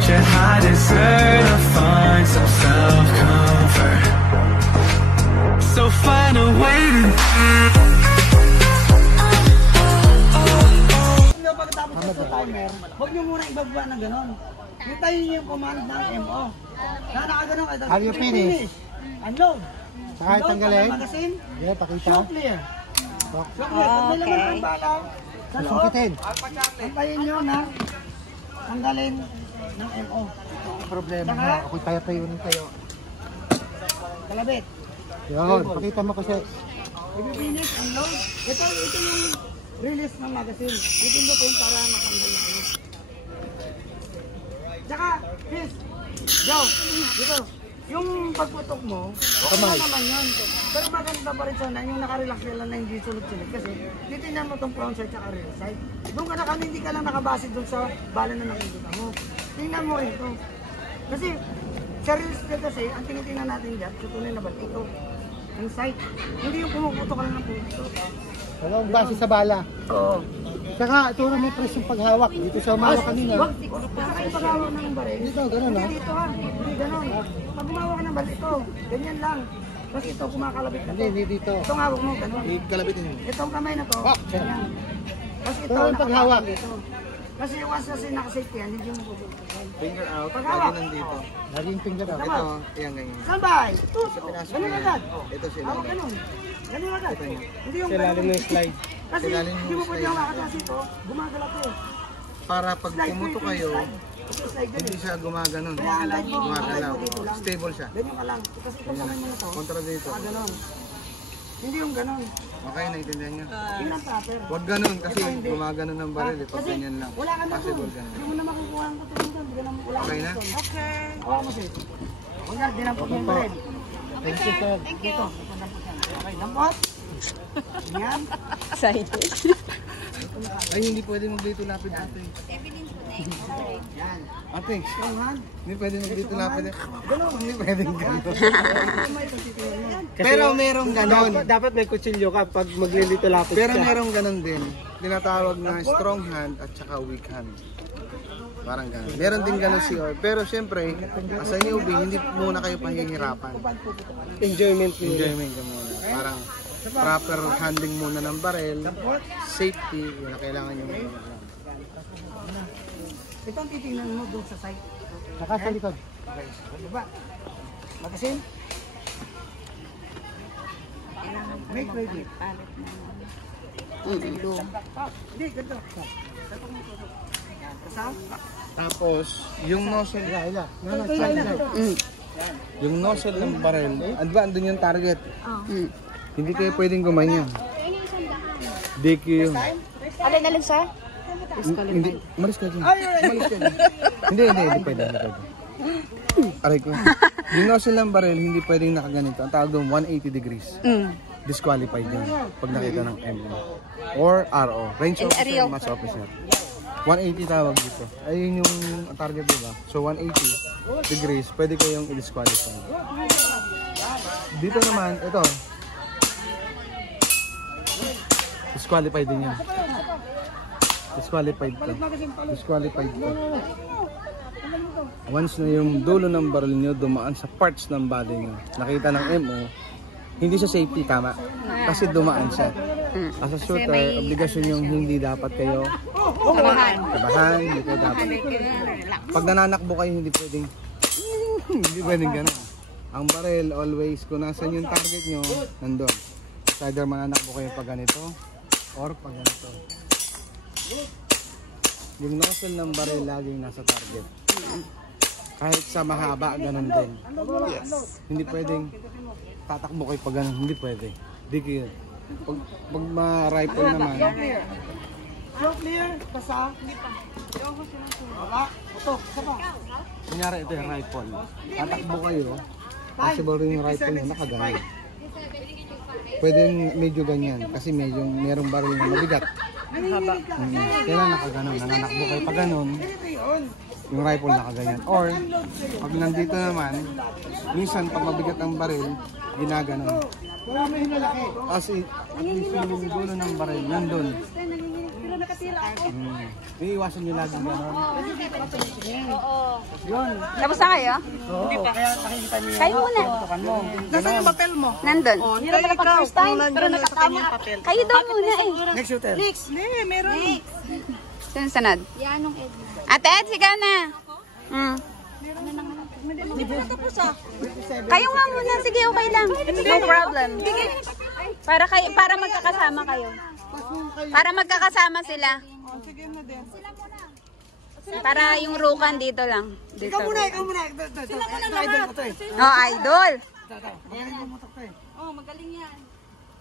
want you, I deserve to find some self-comfort. So find a way to pagkatapos sa timer, huwag nyo muna ibababa na gano'n. Hintayin nyo yung command ng MO. Na nakaganon kayo. Have you finished? Unload. Saka tanggalin? Magasin. Yeah, pakita. Show clear. Show clear. Pag may laman ng bala, sa loob, Sukitin. hintayin nyo na tanggalin ng MO. Ang problema na, ako'y tayo-tayo ng tayo. Kalabit. Yun, pakita mo kasi. I-finish, unload. Ito yung release ng magazine. Ipindutin para matanggal na. Tsaka, Chris, Joe, dito, yung pagputok mo, okay na naman yun. Pero maganda pa rin sana yung nakarelax nila na hindi sulit-sulit. Kasi, titignan mo itong front side tsaka rear side. Doon ka na kami, hindi ka lang nakabase doon sa bala na nakikita mo. Tingnan mo rin ito. Kasi, sa rear side kasi, ang tinitingnan natin dyan, tutuloy na ba ito? Yung sight. Hindi yung pumuputo ka lang ng pumuputo. Walang base sa bala. Oo. Saka, ito na may press yung paghawak. Dito sa umawak kanina. Wag, saka yung paghawak ng baril. Dito, gano'n ha? Hindi dito ha. Hindi gano'n. Pag gumawak ka ng baril, ito. Ganyan lang. Kasi ito, kumakalabit na ito. Hindi dito. Itong hawak mo, gano'n. Kalabitin mo. Itong kamay na to, ganyan. Kasi ito, Pero yung paghawak. dito. Kasi yung once kasi nakasafety yan, hindi mo puputok. Finger out, Paghawak. lagi nandito. Laging finger out. Ito, yan ganyan. Sabay! Ganun agad. Ito sila. Hawak ganun. Ganun agad. Hindi yung Silalim ganun. ng slide. Kasi Silalim hindi yung mo pwede slide. hawakan kasi ito, gumagala ito. Para pag pumuto kayo, Slide hindi ganun. siya gumaganon. Kaya ang light mo, Gumagalaw. dito lang. Stable siya. Ganyan ka lang. Kasi itong kamay mo na to, Kontra dito. ganon. Hindi yung ganon. Okay, naintindihan nyo? Yun ang proper. Huwag ganon kasi gumaganon ng baril eh. Pag Kasi ganyan lang. wala ka na doon. Possible ganon. Hindi mo na makukuha ang tutulong doon. Hindi ka na wala ka Okay na? doon. Okay. Hawa mo sir. Huwag na, dinampot mo yung baril. Thank you, sir. Dito. Okay, dampot. Yan. Ay, hindi pwede mag-dito lapid ate. Yan. Ate, Strong hand. hindi pwede mag-dito lapid. Ganon. Hindi pwede ganon. May konstituyon yan. Pero merong ganon. Dapat may kutsilyo ka pag maglilito lapit Pero merong ganon din. Tinatawag na strong hand at saka weak hand. Parang ganon. Meron din ganon si Or. Pero syempre, as a newbie, hindi muna kayo pahihirapan. Enjoyment. Enjoyment ka muna. Parang proper handling muna ng barel, safety, yun ang kailangan nyo muna. Ito ang titingnan mo doon sa site. Saka sa likod. Okay. Diba? Magasin? Make ready. Hindi, ganito. Kasama? Tapos, yung nozzle, yung nozzle ng barel, ano ba, andun yung target? Hindi kayo pwedeng gumanyan. DQ yun. Alin sa? Hindi, malis ka dyan. Malis ka dyan. Hindi pwede. Aray ko. Yung nozzle ng barel, hindi pwedeng nakaganito. Ang tawag doon, 180 degrees. Disqualified yun pag nakita ng MO. Or RO. Range officer, mass officer. 180 tawag dito. Ayun yung target, diba? So 180 degrees, pwede kayong i-disqualify. Dito naman, ito. Disqualified din yan. Disqualified to. Disqualified to. Once na yung dulo ng baril nyo dumaan sa parts ng body nyo, nakita ng MO, hindi siya safety, tama. Kasi dumaan siya. As a shooter, obligasyon yung hindi dapat kayo kabahan, hindi kayo dapat. Pag nananakbo kayo, hindi pwedeng ganun. Ang baril, always, kung nasan yung target nyo, nandun. Either mananakbo kayo pag ganito, or pag ganito. Yung nozzle ng baril laging nasa target. Kahit sa mahaba, ganun din. Hindi pwedeng tatakbo kayo pag ganun, hindi pwede. Di kayo. Pag ma-rifle naman. Show clear. Kasa. Wala. Ito. Isa pa. Kunyari ito yung rifle. Tatakbo kayo. Possible rin yung rifle na nakagano. Pwede medyo ganyan. Kasi medyo merong baril na mabigat. Kailan nakaganon. Nananakbo kayo pag ganon. Yung rifle nakaganyan. Or pag nandito naman, minsan pag mabigat ang baril, ginaganon. Kasi at least yung dulo ng baril nandun. Iiwasan nyo lagi gano'n. Yun. Tapos na kayo? Oo, kaya nakikita niyo Kayo muna. tutukan mo. Nasaan yung papel mo? Nandun. Hindi naman pag first time, pero nakatama. Kayo daw muna eh. Next shooter. Hindi, meron. Sunod. Ate Ed, sigaw na. Kayo nga muna. Sige, okay lang. No problem. Para magkakasama kayo. Para magkakasama sila. Sige na din. Para yung rukan dito lang. Dito. Ikaw muna. Sila muna lahat. Oh, idol. Magaling mo mutok to eh. Oh, magaling yan.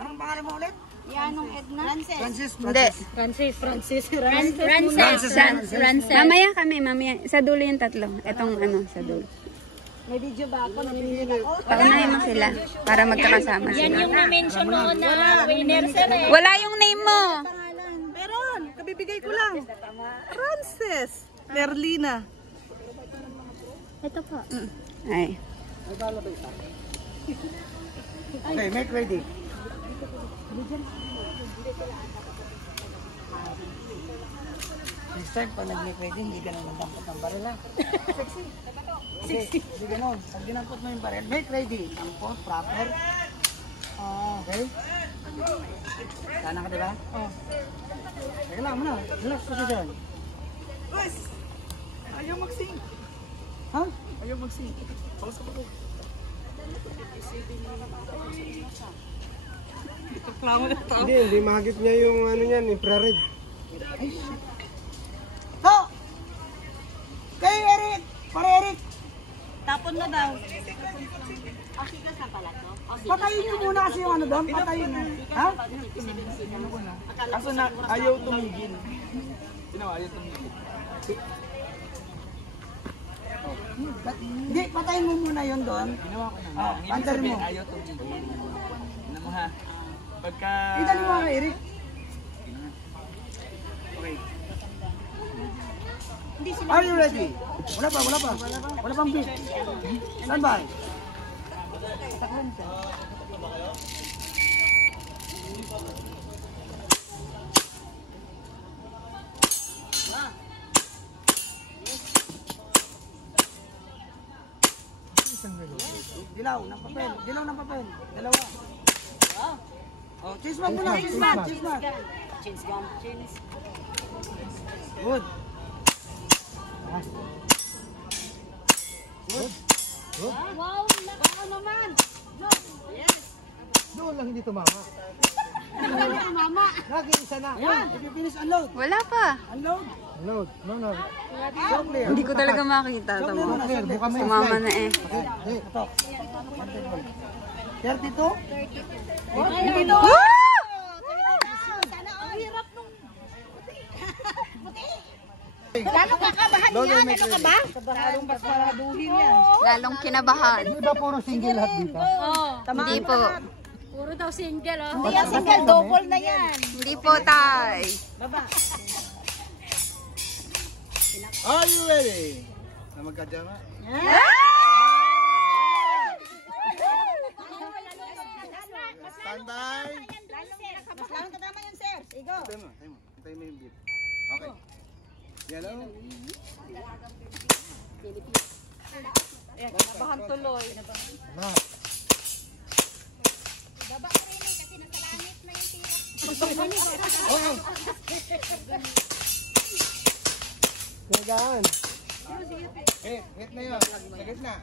Anong pangalan mo ulit? Yanong Edna. Francis. Hindi. Mamaya. Sa dulo yung tatlo. Etong sa dulo. May video ba ako? Napili ako. Paunahin mo sila para magkakasama sila. Yan yung na-mention mo na winner sir eh. Wala yung name mo. Meron. Kabibigay ko lang. Frances. Merlina. Ito po. Ay. Okay, make ready. Next time, pag nag-make ready, hindi ka na nagdampot ng baril ha. Sexy. Hindi ganun. Pag dinampot mo yung baril, make ready. Dampot, proper. Okay? Sana ka, diba? Teka lang muna. Relax position. Ayaw mag-sing. Ha? Ayaw mag-sing. Pausap ako. Reklamo na tao. Hindi mahagip niya yung ano niyan, infrared. Go! Kay Eric! Para Eric! Tapon na daw. Patayin niyo muna kasi yung doon. Patayin mo. Ha? Kaso na ayaw tumigil. Ayaw tumigil. Hindi, patayin mo muna yun doon. Ginawa ko na. Pandar mo. Ayaw tumigil. Ano mo ha? Pagka... Idali mo kay Eric. Okay. Are you ready? Wala pa. Wala pang beat. Stand by. Dilaw ng papel. Dalawa. Oh, cheese man muna. Cheese man. Good. Wow, baka naman. Doon lang hindi tumama. Lagi isa na. Ayan, if you finish, unload. Wala pa. Unload. Load. No. So clear. Hindi ko talaga makita. So clear muna. Clear, buka mo yung Sumama slide. na eh. Ito. 32? Lalong kinabahan. Di ba puro single lahat dito? Hindi po. Puro daw single oh. Hindi yan single, double na yan. Hindi po, tay. Are you ready? Na magkadyawa? Stand by. Mas lang tatama yan, sir. Igo. Antay mo yung beat. Okay. Yellow. Nabahan tuloy. Baba ko rin eh kasi nasa langit na yung tira. Nagaan. Hit na yun. Sa gitna.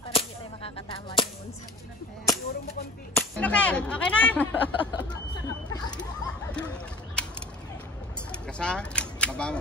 Para hindi tayo makakatama yung bunsa. Okay na? Kasa, baba mo.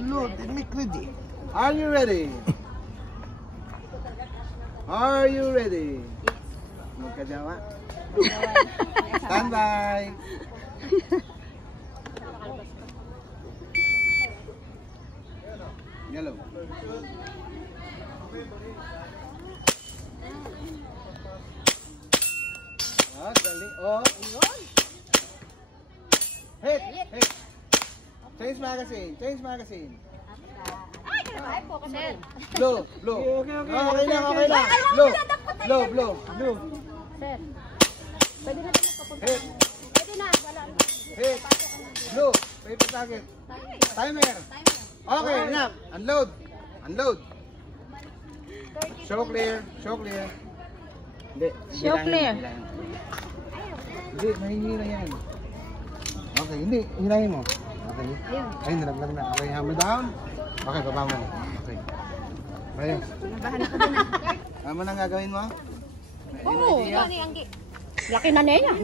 Load and make ready. Are you ready? Are you ready? Magkadyawa? Stand by. Yellow. Galing. Oh. Hit. Change magazine. Blow. Okay lang. Blow. Sir, pwede na tayo magpapunta. Hit. Ito na, wala na. Hit. Blue. Paper target. Timer. Okay, enough. Unload. Unload. Show clear. Show clear. Hindi. Show clear. Hindi, mahihila yan. Okay, hindi. Hilahin mo. Okay. Ayun, nalaglag na. Okay, hammer down. Okay, baba mo na. Okay. Ayun. Nabahan ako doon ah. Ano nang gagawin mo? Oo, ikaw ni Anggi. Laki na niya.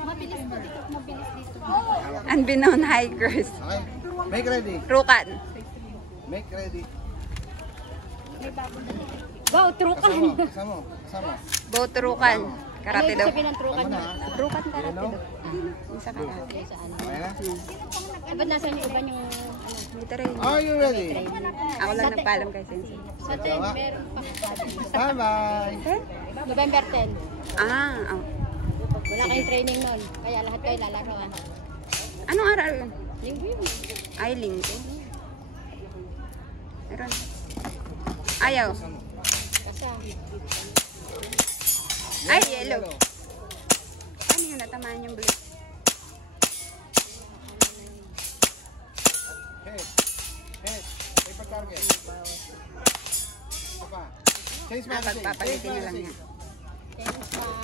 Mabilis po dito, mabilis dito. Unbeknown hikers. Okay. Make ready. Trukan. Make ready. Go, trukan. Kasama. Kasama. Go, trukan. Karate daw. Sabi ng trukan Tama na. na. Trukan, karate Yellow. daw. Isa karate. Okay na? Eh, ba't nasa yung iba yung... Dito rin. Are you ready? Ako lang nagpaalam kay Sensei. Sa 10, meron pa. Bye-bye. November 10. Ah, oh. Wala kayong training nun. Kaya lahat kayo lalaroan. Anong araw yun? Linggo yun. Ay, linggo. Meron. Ayaw. Kasi Ay, yellow. Ano yun? Natamaan yung blue. Hit. Hit. Paper target. Apa. Change magazine. Pagpapalitin na lang niya.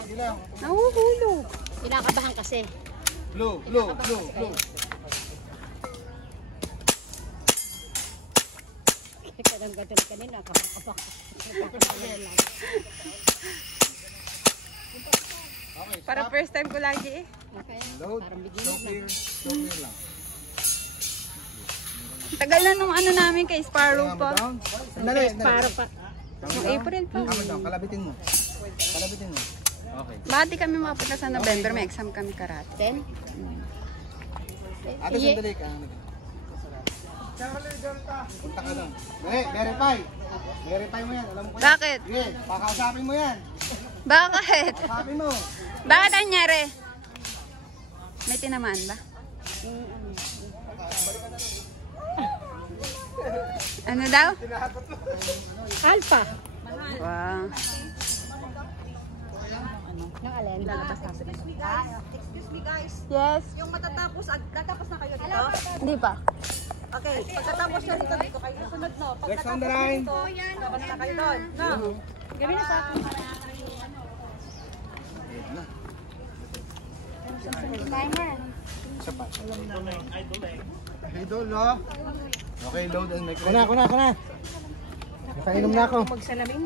Dilaw. Nahuhulog. kinakabahan kasi. Blue. Blue. Blue. Blue. Kadang-kadang kanina, kakabak. Okay. Para Stop. first time ko lagi eh. Okay. Load. Parang Show beginner clear. na. Show clear lang. Tagal na nung ano namin kay Sparrow Hammer pa. down. Sandali. Sparrow pa. Hammer Nung down. April pa. Hammer down. Kalabitin mo. Kalabitin mo. Okay. Bakit di kami makapunta sa November? May exam kami karate. 10? Ate, sandali ka. Punta ka doon. Dali, verify. Verify mo yan. Alam mo ko yan. Bakit? Sige, pakausapin mo yan. Bakit? Sabi mo. Bakit nangyari? May tinamaan ba? Ano daw? Alpha. Wow. Nang alin? Excuse me guys, Yes. yung matatapos, tatapos na kayo dito? Hindi pa. Okay, pagkatapos na dito kayo sunod no. Pag Next on the natapos line. dito, tapos na kayo doon. No? Gabi na sa akin. Timer. Sapat. Idol, no? Okay, load and make ready. Kuna. Nakainom na ako. Magsalamin.